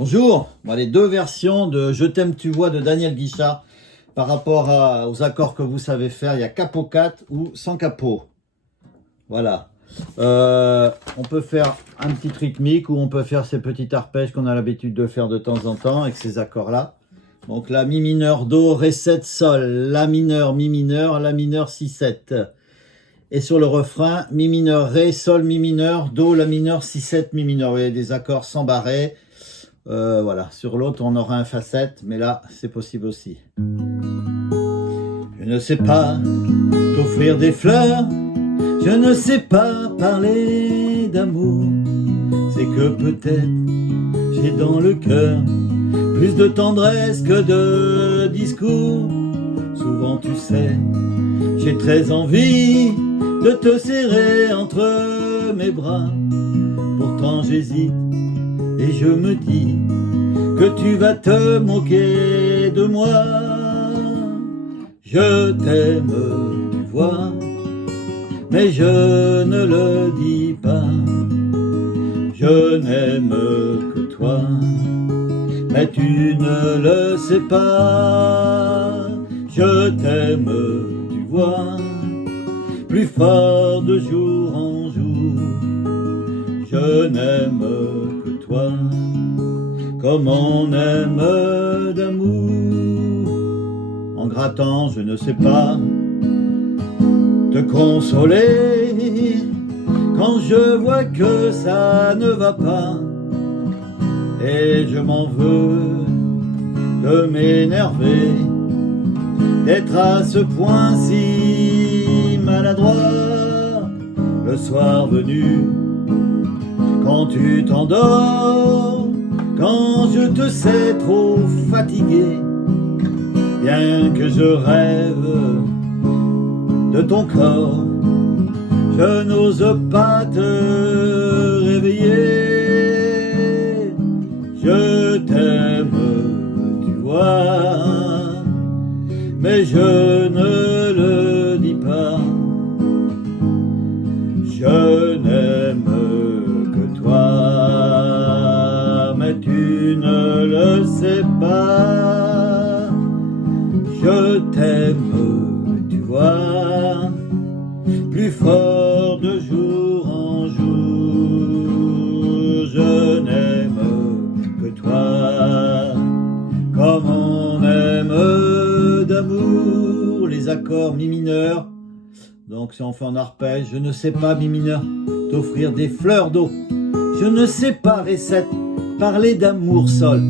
Bonjour, les deux versions de Je t'aime tu vois de Daniel Guichard par rapport aux accords que vous savez faire. Il y a capo 4 ou sans capot. Voilà. On peut faire un petit rythmique ou on peut faire ces petits arpèges qu'on a l'habitude de faire de temps en temps avec ces accords-là. Donc la mi mineur, do, ré 7, sol, la mineur, mi mineur, la mineur 6, 7. Et sur le refrain, mi mineur, ré, sol, mi mineur, do, la mineur 6, 7, mi mineur. Vous voyez des accords sans barré. Voilà, sur l'autre on aura un fa 7, mais là c'est possible aussi. Je ne sais pas t'offrir des fleurs, je ne sais pas parler d'amour. C'est que peut-être j'ai dans le cœur plus de tendresse que de discours. Souvent tu sais, j'ai très envie de te serrer entre mes bras. Pourtant j'hésite et je me dis que tu vas te moquer de moi. Je t'aime, tu vois, mais je ne le dis pas. Je n'aime que toi, mais tu ne le sais pas. Je t'aime, tu vois, plus fort de jour en jour. Je n'aime que toi, comme on aime d'amour. En grattant, je ne sais pas te consoler quand je vois que ça ne va pas. Et je m'en veux de m'énerver, d'être à ce point si maladroit. Le soir venu, quand tu t'endors, quand je te sais trop fatigué, bien que je rêve de ton corps, je n'ose pas te réveiller. Je t'aime, tu vois, mais je ne le dis pas. Je n'aime que toi, mais tu ne le sais pas. Je t'aime, tu vois, plus fort de jour en jour. Je n'aime que toi, comme on aime d'amour. Les accords mi mineur. Donc si on fait en arpège, je ne sais pas mi mineur t'offrir des fleurs d'eau. Je ne sais pas ré 7 parler d'amour sol.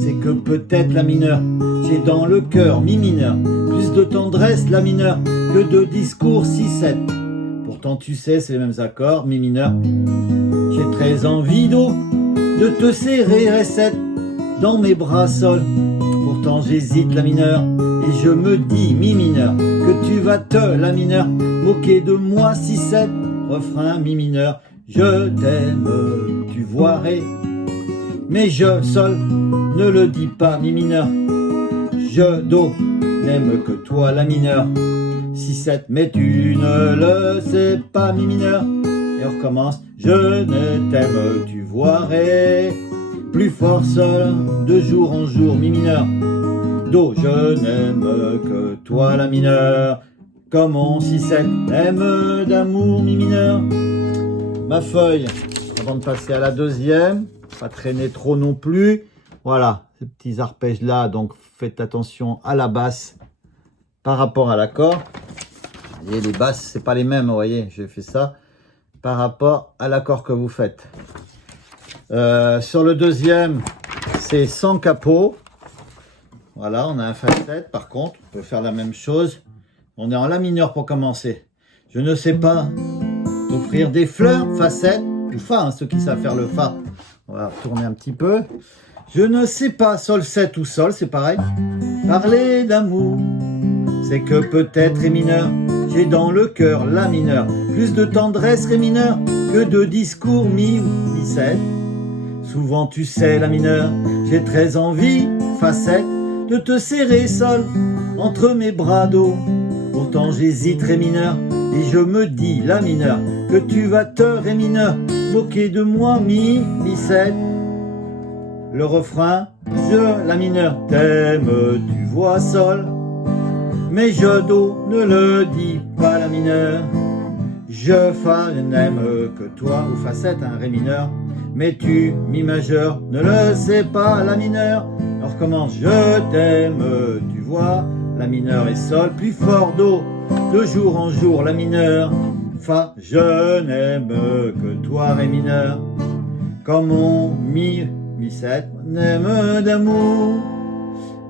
C'est que peut-être la mineure, j'ai dans le cœur mi mineur plus de tendresse la mineure que de discours 6, 7. Pourtant tu sais c'est les mêmes accords mi mineur. J'ai très envie d'eau, de te serrer ré 7 dans mes bras sol. Pourtant j'hésite la mineure et je me dis mi mineur que tu vas te la mineure moquer de moi 6, 7. Refrain mi mineur. Je t'aime, tu vois ré, mais je sol ne le dis pas mi mineur. Je do n'aime que toi la mineure 6, 7, mais tu ne le sais pas mi mineur. Et on recommence. Je ne t'aime, tu vois ré, plus fort sol de jour en jour mi mineur. Do, je n'aime que toi la mineure, comme on 6, 7 aime d'amour mi mineur. Ma feuille, avant de passer à la deuxième, pas traîner trop non plus. Voilà, ces petits arpèges là, donc faites attention à la basse par rapport à l'accord. Et les basses, c'est pas les mêmes, vous voyez, j'ai fait ça par rapport à l'accord que vous faites. Sur le deuxième, c'est sans capot. Voilà, on a un fa 7. Par contre, on peut faire la même chose. On est en la mineur pour commencer. Je ne sais pas t'offrir des fleurs, fa 7 ou fa, hein, ceux qui savent faire le fa. On va tourner un petit peu. Je ne sais pas sol 7 ou sol, c'est pareil. Parler d'amour, c'est que peut-être ré mineur. J'ai dans le cœur la mineure, plus de tendresse ré mineur que de discours mi ou mi 7. Souvent tu sais la mineure, j'ai très envie, fa 7, de te serrer sol entre mes bras d'eau. Pourtant j'hésite ré mineur et je me dis la mineure que tu vas te ré mineur moquer de moi mi 7. le refrain, je, la mineur, t'aime, tu vois, sol. Mais je, do, ne le dis pas, la mineur. Je, fa, n'aime que toi, ou fa 7, un ré mineur. Mais tu, mi majeur, ne le sais pas, la mineur. Alors commence, je t'aime, tu vois, la mineur et sol, plus fort, do, de jour en jour, la mineur. Fa, je n'aime que toi, ré mineur. Comme on, mi 7, n'aime d'amour.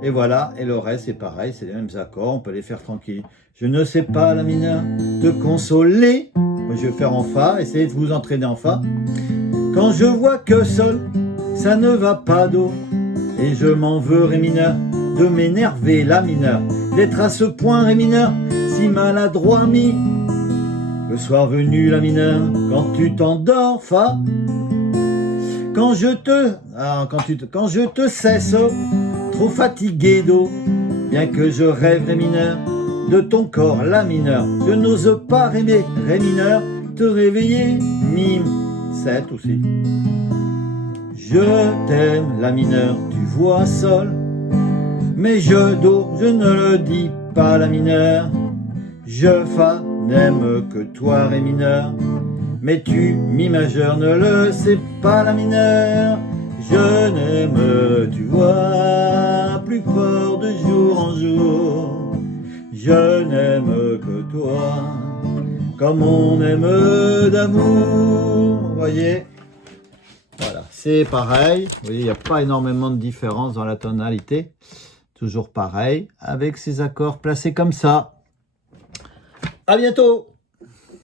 Et voilà, et le reste c'est pareil, c'est les mêmes accords, on peut les faire tranquille. Je ne sais pas, la mineur, te consoler. Moi je vais faire en fa, essayez de vous entraîner en fa. Quand je vois que sol, ça ne va pas, do. Et je m'en veux, ré mineur, de m'énerver, la mineur, d'être à ce point, ré mineur, si maladroit, mi. Le soir venu, la mineur, quand tu t'endors, fa. Quand je te cesse, trop fatigué, do. Bien que je rêve, ré mineur, de ton corps, la mineur, je n'ose pas rêver, ré mineur, te réveiller, mi 7 aussi. Je t'aime, la mineur, tu vois, sol. Mais je, do, je ne le dis pas, la mineur. Je, fa, n'aime que toi, ré mineur. Mais tu, mi majeur, ne le sais pas, la mineur. Je n'aime, tu vois, plus fort de jour en jour. Je n'aime que toi, comme on aime d'amour. Vous voyez, voilà, c'est pareil. Vous voyez, il n'y a pas énormément de différence dans la tonalité. Toujours pareil, avec ces accords placés comme ça. À bientôt!